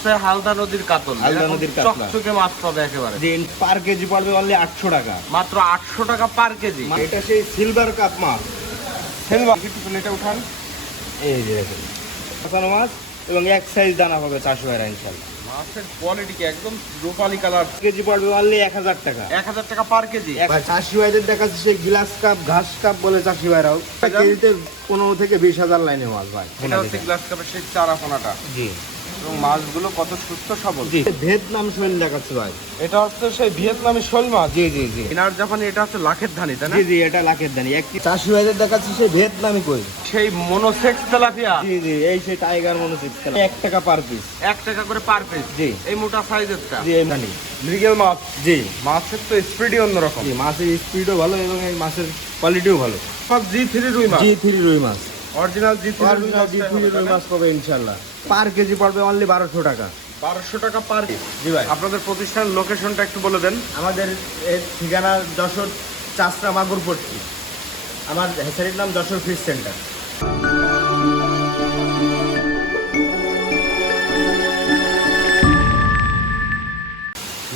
হচ্ছে হালদা নদীর কাতল। হালদা নদীর কাতলা। চকচকে মাছ পাবে একেবারে। দিন পার কেজি পড়বে অনলি 800 টাকা। মাত্র 800 টাকা পার কেজি। এটা সেই সিলভার কাপ মাছ। সিলভার একটু প্লেটে উঠান। এই যে দেখেন কাঁচানো মাছ এবং এক সাইজ দানা হবে 400 টাকা ইনশাআল্লাহ। মাছের কোয়ালিটি কি একদম রূপালী কালার। কেজি পড়বে অনলি 1000 টাকা। 1000 টাকা পার কেজি। ভাই চাষি ভাইদের দেখাচ্ছে সেই গ্লাস কাপ ঘাস কাপ বলে চাষি ভাইরাও কেজিতে 15 থেকে 20,000 লাইনে মাছ ভাই। এটা হচ্ছে গ্লাস কাপের সেই চারাপোনাটা। জি। এবং মাছগুলো কত সুস্থ সবল। জি ভিয়েতনাম শৈল দেখাচ্ছে ভাই। এটা হচ্ছে সেই ভিয়েতনামি শোল মাছ। জি জি জি। ইনার জাপানি এটা হচ্ছে লাখের ধানি তাই না? জি জি এটা লাখের দানি। এক চাষি ভাইদের দেখাচ্ছে সেই ভিয়েতনামি কই। সেই মনোসেক্স তেলাপিয়া। জি জি এই সেই টাইগার মনোসেক্স 1 টাকা পার পিস। 1 টাকা করে পার পিস। জি। এই মোটা সাইজেরটা। জি এই দানি। মৃগেল মাছ। জি মাছের তো স্পিডই অন্যরকম। জি মাছের স্পিডও ভালো এবং এই মাছের কোয়ালিটিও ভালো। G3 রুই মাছ। G3 রুই মাছ। অরিজিনাল G3 রুই মাছ। G3 রুই মাছ পাবে ইনশাআল্লাহ। পার কেজি পড়বে অনলি 1200 টাকা। 1200 টাকা পার কেজি। জি ভাই। আপনাদের প্রতিষ্ঠানের লোকেশনটা একটু বলে দেন। আমাদের এর ঠিকানা যশোর চাষরা মাগুরপট্টি। আমার হেসারির নাম যশোর ফিশ সেন্টার।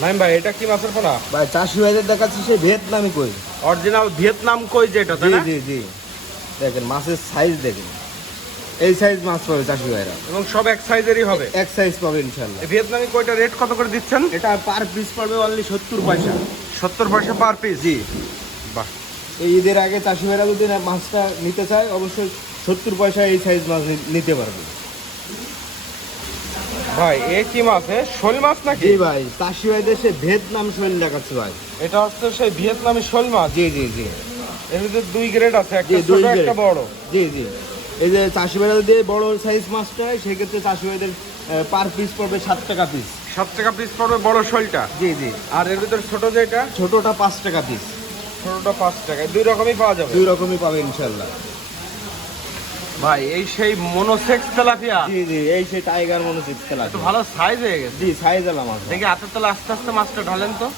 নাইম ভাই এটা কি মাছের পোনা? ভাই চাষি ভাইদের দেখাচ্ছি সেই ভিয়েতনামি কই। অরিজিনাল ভিয়েতনাম কই যেটা তাই জি না? জি জি দেখেন মাছের সাইজ দেখেন। এই সাইজ মাছ পাবে চাষি ভাইরা এবং সব এক সাইজেরই হবে। এক সাইজ পাবে ইনশাআল্লাহ। এই ভিয়েতনামি কইটা রেট কত করে দিচ্ছেন? এটা পার পিস পড়বে অনলি 70 পয়সা। 70 পয়সা পার পিস। জি। বাহ। এই ঈদের আগে চাষি ভাইরা যদি মাছটা নিতে চায় অবশ্যই 70 পয়সা এই সাইজ মাছ নিতে পারবে। ভাই এ কি মাছ? শোল মাছ নাকি? জি ভাই চাষি ভাইদের সে ভিয়েতনাম শৈল দেখাচ্ছে ভাই। এটা হচ্ছে সেই ভিয়েতনামি শোল মাছ। জি জি জি এর ভিতরে 2 গ্রেড আছে, একটা জি, ছোট 2 একটা grade। বড়। জি জি এই যে চাষি ভাইরা যদি বড় সাইজ মাছটা হয় সেক্ষেত্রে চাষি ভাইদের পার পিস পড়বে 7 টাকা পিস। 7 টাকা পিস পড়বে বড় শোলটা। জি জি আর এর ভিতরে ছোট যেটা ছোটটা 5 টাকা পিস। ছোটটা 5 টাকা। দুই রকমই পাওয়া যাবে। দুই রকমই পাবে ইনশাআল্লাহ। ভাই এই সেই মনোসেক্স তেলাপিয়া। জি জি এই সেই টাইগার মনোসেক্স তেলা। একটু ভালো সাইজ হয়ে গেছে। জি সাইজ আলা মাছ। দেখি হাতের তলে আস্তে আস্তে মাছটা ঢালেন তো।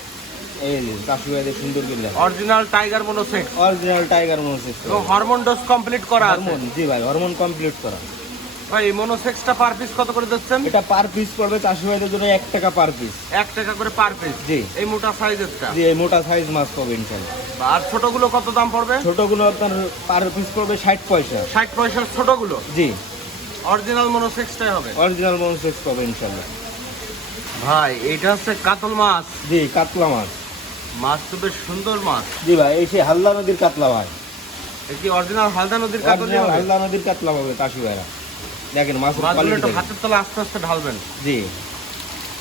এই যে চাষি ভাইদের সুন্দর কিনলে original tiger monosex original tiger monosex এবং হরমোন ডোজ কমপ্লিট করা আছে। হরমোন। জি ভাই হরমোন কমপ্লিট করা। ভাই এই মনোসেক্সটা পার পিস কত করে দিচ্ছেন? এটা পার পিস পড়বে চাষি ভাইদের জন্য 1 টাকা পার পিস। 1 টাকা করে পার পিস। জি। এই মোটা সাইজেরটা। জি এই মোটা সাইজ মাছ পাবে ইনশাআল্লাহ। আর ছোটগুলো কত দাম পড়বে? ছোটগুলো আপনার পার পিস পড়বে 60 পয়সা। 60 পয়সার ছোটগুলো। জি অরিজিনাল মনোসেক্সটাই হবে। অরিজিনাল মনোসেক্স পাবে ইনশাআল্লাহ। ভাই এটা হচ্ছে কাতল মাছ। জি কাতলা মাছ। মাছ তো বেশ সুন্দর মাছ। জি ভাই এই সেই হালদা নদীর কাতলা ভাই। এই কি অরিজিনাল হালদা নদীর কাতল? অরিজিনাল হালদা নদীর কাতলা পাবে চাষি ভাইরা। দেখেন মাছের মাছগুলো কোয়ালিটি একটু দেখেন। হাতের তলে আস্তে আস্তে ঢালবেন। জি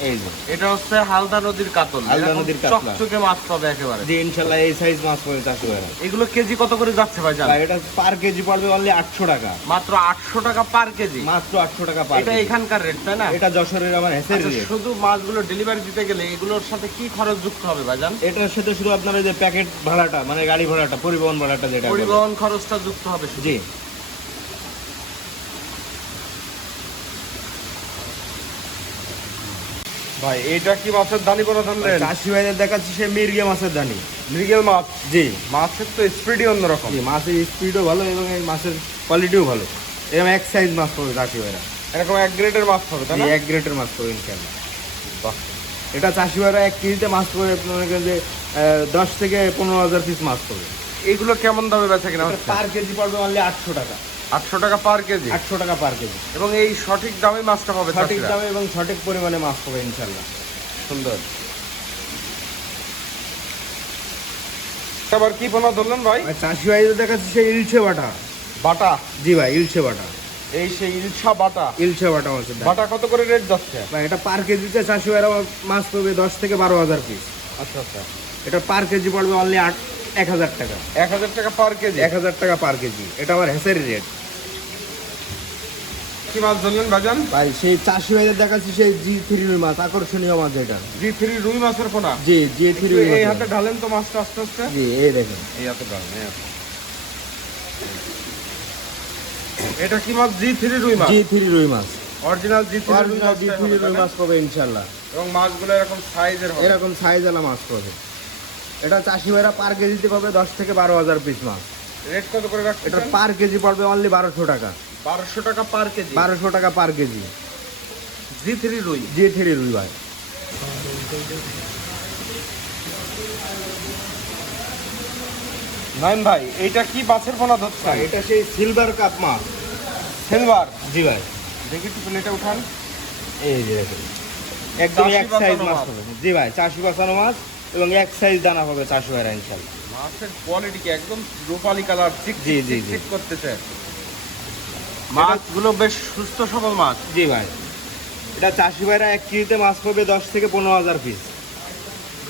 এই যে এটা হচ্ছে হালদা নদীর কাতল। হালদা এরকম নদীর কাতলা। চকচকে মাছ পাবে একেবারে। জি ইনশাআল্লাহ এই সাইজ মাছ পাবে চাষি ভাইরা। এগুলো কেজি কত করে যাচ্ছে ভাই জান? ভাই এটা পার কেজি পড়বে অনলি 800 টাকা। মাত্র 800 টাকা পার কেজি। মাত্র 800 টাকা পার এটা কেজি। এখানকার রেট তাই না? এটা যশোরের আমার হেসের আচ্ছা, রেট। শুধু মাছগুলো ডেলিভারি দিতে গেলে এগুলোর সাথে কি খরচ যুক্ত হবে ভাইজান? এটার সাথে শুধু আপনার ওই যে প্যাকেট ভাড়াটা মানে গাড়ি ভাড়াটা পরিবহন ভাড়াটা যেটা বলে। পরিবহন খরচটা যুক্ত হবে শুধু। জি ভাই এটা কি মাছের দানি বলা জানলেন? চাষি ভাইদের দেখাচ্ছি সে মির্গে মাছের দানি। মৃগেল মাছ। জি মাছের তো স্পিডই অন্যরকম। জি মাছের স্পিডও ভালো এবং এই মাছের কোয়ালিটিও ভালো। এরকম এক সাইজ মাছ পাবে চাষি ভাইরা। এরকম 1 গ্রেডের মাছ হবে তাই জি না? 1 গ্রেডের মাছ পাবে ইনশাআল্লাহ। বাহ। এটা চাষি ভাইরা 1 কেজিতে মাছ পাবে মনে করেন যে 10 থেকে 15,000 পিস মাছ পাবে। এগুলো কেমন দামে বেচা কিনা হচ্ছে? পার কেজি পড়বে অনলি 800 টাকা। 800 টাকা পার কেজি। 800 টাকা পার কেজি। এবং এই সঠিক দামে মাছটা পাবে সঠিক চাষিরা। দামে এবং সঠিক পরিমাণে মাছ পাবে ইনশাআল্লাহ। সুন্দর। আবার কি পোনা ধরলেন ভাই? আর চাষি ভাইদের দেখাচ্ছি সেই ইলশে বাটা। বাটা। জি ভাই ইলশে বাটা। এই সেই ইলশা বাটা। ইলশে বাটা মাছের দাম। বাটা কত করে রেট যাচ্ছে? ভাই এটা পার কেজিতে চাষি ভাইরা মাছ পাবে 10 থেকে 12,000 পিস। আচ্ছা আচ্ছা। এটা পার কেজি পড়বে অনলি 1000 টাকা। 1000 টাকা পার কেজি। 1000 টাকা পার কেজি। এটা আমার হেসারি রেট। কি মাছ ধরলেন ভাইজান? ভাই সেই চাষি ভাইদের দেখাচ্ছি সেই G3 রুই মাছ আকর্ষণীয় মাছ এটা। G3 রুই মাছের পোনা। জি G3 রুই মাছ। এই হাতে ঢালেন তো মাছটা আস্তে আস্তে। জি এই দেখেন। এই হাতে ঢালেন এই হাতে। এটা কি মাছ? G3 রুই মাছ। G3 রুই মাছ। অরিজিনাল G3 রুই অরিজিনাল মাছ। G3 রুই মাছ পাবে ইনশাআল্লাহ। এবং মাছগুলো এরকম সাইজের হবে। এরকম সাইজওয়ালা মাছ পাবে। এটা চাষি ভাইরা পার কেজিতে পাবে 10 থেকে 12,000 পিস মাছ। রেট কত করে রাখছেন? এটা পার কেজি পড়বে অনলি 1200 টাকা। 1200 টাকা পার কেজি। 1200 টাকা পার কেজি। G3 রুই। G3 রুই ভাই। নাইম ভাই এইটা কি মাছের পোনা ধরছে? এটা সেই সিলভার কাপ মাছ। সিলভার। জি ভাই। দেখি একটু প্লেটে উঠান। এই যে দেখুন একদম এক সাইজ মাছ হবে। জি ভাই, চাষি বাঁচানো মাছ এবং এক সাইজ দানা হবে চাষি ভাইরা ইনশাল্লাহ। মাছের কোয়ালিটি কি একদম রূপালী কালার, চিক জি, জি, চিক করতেছে। মাছগুলো বেশ সুস্থ সবল মাছ। জি ভাই, এটা চাষি ভাইরা 1 কেজিতে মাছ পাবে 10 থেকে 15,000 পিস।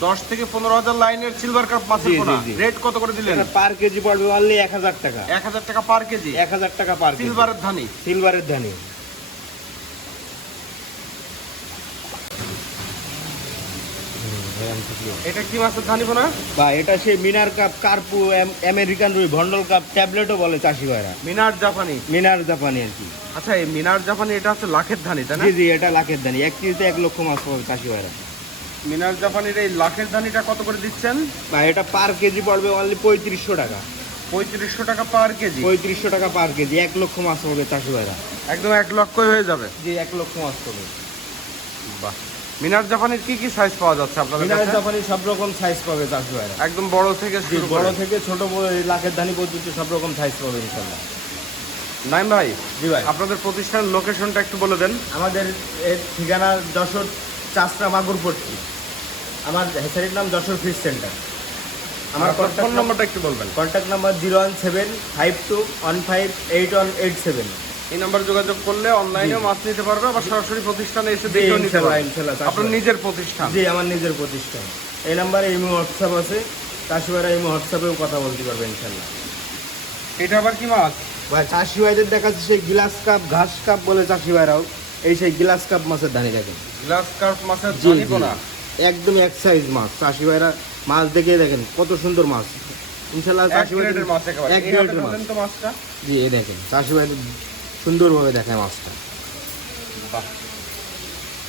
10 থেকে 15,000 লাইনের সিলভার কাপ মাছের জি, পোনা। জি, জি। রেট কত করে দিলেন? এটা পার কেজি পড়বে অনলি 1000 টাকা। 1000 টাকা পার কেজি। 1000 টাকা পার কেজি। সিলভারের ধানি। সিলভারের ধানি। এটা কি মাছের ধানি পোনা? বা এটা সেই মিনার কাপ, কার্পু, আমেরিকান রুই, ভন্ডল কাপ, ট্যাবলেটও বলে চাষি ভাইরা। মিনার জাপানি। মিনার জাপানি আর কি। আচ্ছা, এই মিনার জাপানি এটা হচ্ছে লাখের ধানি, তাই না? জি জি, এটা লাখের ধানি। 1 কেজিতে 1 লক্ষ মাছ পাবে চাষি ভাইরা। মিনার জাপানির এই লাখের ধানিটা কত করে দিচ্ছেন? বা এটা পার কেজি পড়বে অনলি 3500 টাকা। 3500 টাকা পার কেজি। 3500 টাকা পার কেজি। 1 লক্ষ মাছ পাবে চাষি ভাইরা। একদম 1 লক্ষই হয়ে যাবে। জি, 1 লক্ষ মাছ পাবে। বাহ। মিনার জাপানির কি কি সাইজ পাওয়া যাচ্ছে আপনাদের মিনার কাছে? জাপানি সব রকম সাইজ পাবে চাষি ভাইরা। একদম বড় থেকে জি, শুরু বড় করে। থেকে ছোট বড় এই লাখের ধানি পর্যন্ত সব রকম সাইজ পাবে ইনশাআল্লাহ। নাইম ভাই, জি ভাই, আপনাদের প্রতিষ্ঠানের লোকেশনটা একটু বলে দেন। আমাদের এর ঠিকানা যশোর চাষরা মাগুরপট্টি। আমার হেসারির নাম যশোর ফিশ সেন্টার। আমার আপনার ফোন নাম্বারটা একটু বলবেন। Contact number 01752158187। এই নাম্বারে যোগাযোগ করলে অনলাইনেও জি। মাছ নিতে পারবে, আবার সরাসরি প্রতিষ্ঠানে এসে জি, দেখেও নিতে ইনশাল্লাহ, পারবে। ইনশাল্লাহ, আপনার নিজের প্রতিষ্ঠান। জি, আমার নিজের প্রতিষ্ঠান। এই নাম্বারে ইমো হোয়াটসঅ্যাপ আছে। চাষি ভাইরা ইমো হোয়াটসঅ্যাপেও কথা বলতে পারবে ইনশাল্লাহ। এটা আবার কি মাছ? ভাই, চাষি ভাইদের দেখাচ্ছে সেই গ্লাস কাপ, ঘাস কাপ বলে চাষি ভাইরাও। এই সেই গ্লাস কাপ মাছের ধানি দেখেন। গ্লাস কার্প মাছের জি, ধানি জি। পোনা। একদম এক সাইজ মাছ। চাষি ভাইরা মাছ দেখে দেখেন কত সুন্দর মাছ। ইনশাল্লাহ এক চাষি ভাইদের গ্রেডের মাছ একেবারে। এক এই গ্রেডের হাতে মাছ। ধরলেন তো মাছটা। জি, এই দেখেন চাষি ভাইদের সুন্দরভাবে দেখায় মাছটা। বাহ।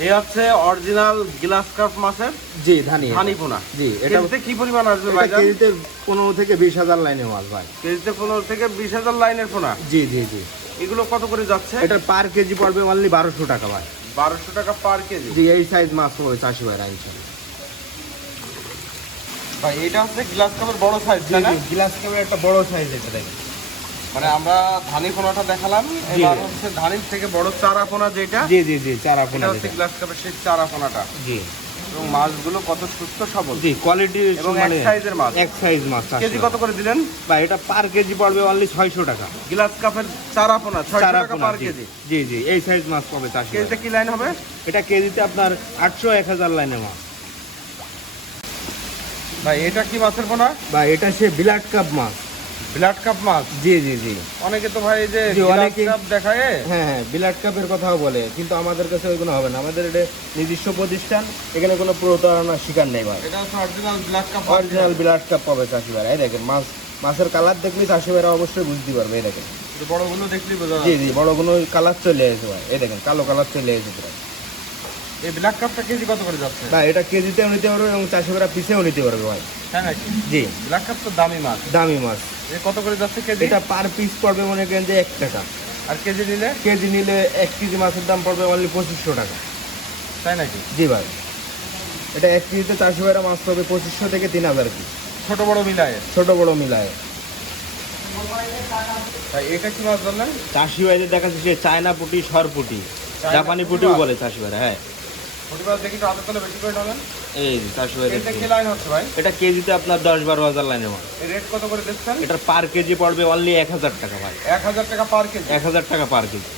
এই হচ্ছে অরিজিনাল গ্লাস কার্প মাছের জি, ধানি ধানি পোনা। জি, এটা কেজিতে কি পরিমাণ আসবে এটা ভাইজান? কেজিতে 15 থেকে 20,000 লাইনের মাছ ভাই। কেজিতে 15 থেকে 20,000 লাইনের পোনা। জি জি জি। এগুলো কত করে যাচ্ছে? এটা পার কেজি পড়বে অনলি 1200 টাকা ভাই। 1200 টাকা পার কেজি। জি, এই সাইজ মাছ পাবে চাষি ভাইরা ইনশাল্লাহ। ভাই এটা হচ্ছে গ্লাস কাপের বড় সাইজ, তাই না? গ্লাস কাপের একটা বড় সাইজ এটা দেখেন। মানে আমরা ধানি পোনাটা দেখালাম, জি। এবার হচ্ছে ধানির থেকে বড় চারা পোনা যেটা, জি জি জি, চারা এটা পোনা হচ্ছে যেটা। গ্লাস কাপের সেই চারা পোনাটা। জি এবং মাছগুলো কত সুস্থ সবল। জি, কোয়ালিটি এবং এক সাইজের মাছ। এক সাইজ মাছ চাষি কেজি ভাইরা। কত করে দিলেন? ভাই, এটা পার কেজি পড়বে অনলি 600 টাকা। গ্লাস কাপের চারা পোনা 600 চারা টাকা পোনা, পার জি। কেজি। জি জি, এই সাইজ মাছ পাবে চাষি কেজিতে ভাইরা। কি লাইন হবে? এটা কেজিতে আপনার 800-1000 লাইনের মাছ। ভাই এটা কি মাছের পোনা? বা এটা সে বিলাট কাপ মাছ। ব্লাড কাপ মাছ। জি জি জি। অনেকে তো ভাই এই যে জি, গ্লাস অনেকে- কাপ দেখায়। হ্যাঁ হ্যাঁ, বিলাট কাপের কথাও বলে, কিন্তু আমাদের কাছে ওইগুলো হবে না। আমাদের এটা নিজস্ব প্রতিষ্ঠান, এখানে কোনো প্রতারণার শিকার নেই ভাই। এটা হচ্ছে অরিজিনাল ব্লাড কাপ। অরিজিনাল বিলাট কাপ পাবে চাষি ভাইরা। এই দেখেন মাছ, মাছের কালার দেখলে চাষি ভাইরা অবশ্যই বুঝতে পারবে। এই দেখেন। বড়গুলো দেখলেই বোঝা জি যায়। জি, বড় কোনো কালার চলে এসেছে ভাই। এই দেখেন কালো কালার চলে এসেছে প্রায়। এই ব্লাড কাপটা কেজি কত করে যাচ্ছে? ভাই, এটা কেজিতেও নিতে পারবে এবং চাষি ভাইরা পিসেও নিতে পারবে ভাই। হ্যাঁ নাকি? জি, ব্লাড কাপ তো দামি মাছ। দামি মাছ। এ কত করে যাচ্ছে কেজি? এটা পার পিস পড়বে মনে করেন যে 1 টাকা। আর কেজি নিলে? কেজি নিলে 1 কেজি মাছের দাম পড়বে অনলি 2500 টাকা। তাই নাকি? জি ভাই, এটা 1 কেজিতে চাষি ভাইরা মাছ পাবে 2500 থেকে 3000 কি, ছোট বড় মিলায়ে। ছোট বড় মিলায়। ভাই এটা কি মাছ বললেন? চাষি ভাইদের দেখা যাচ্ছে চায়না পুঁটি, সরপুটি, চায়না জাপানি পুঁটি পুঁটিও মাছ? বলে চাষি ভাইরা। হ্যাঁ, প্রতিবার দেখি তো হাতের তলে বেশি করে নেবেন। এই যে চাষি ভাইদের এটা কি লাইন হচ্ছে ভাই? এটা কেজিতে আপনার 10-12 হাজার লাইনের মাছ। এই রেট কত করে দিচ্ছেন? এটার পার কেজি পড়বে অনলি 1000 টাকা ভাই। 1000 টাকা পার কেজি। 1000 টাকা পার কেজি।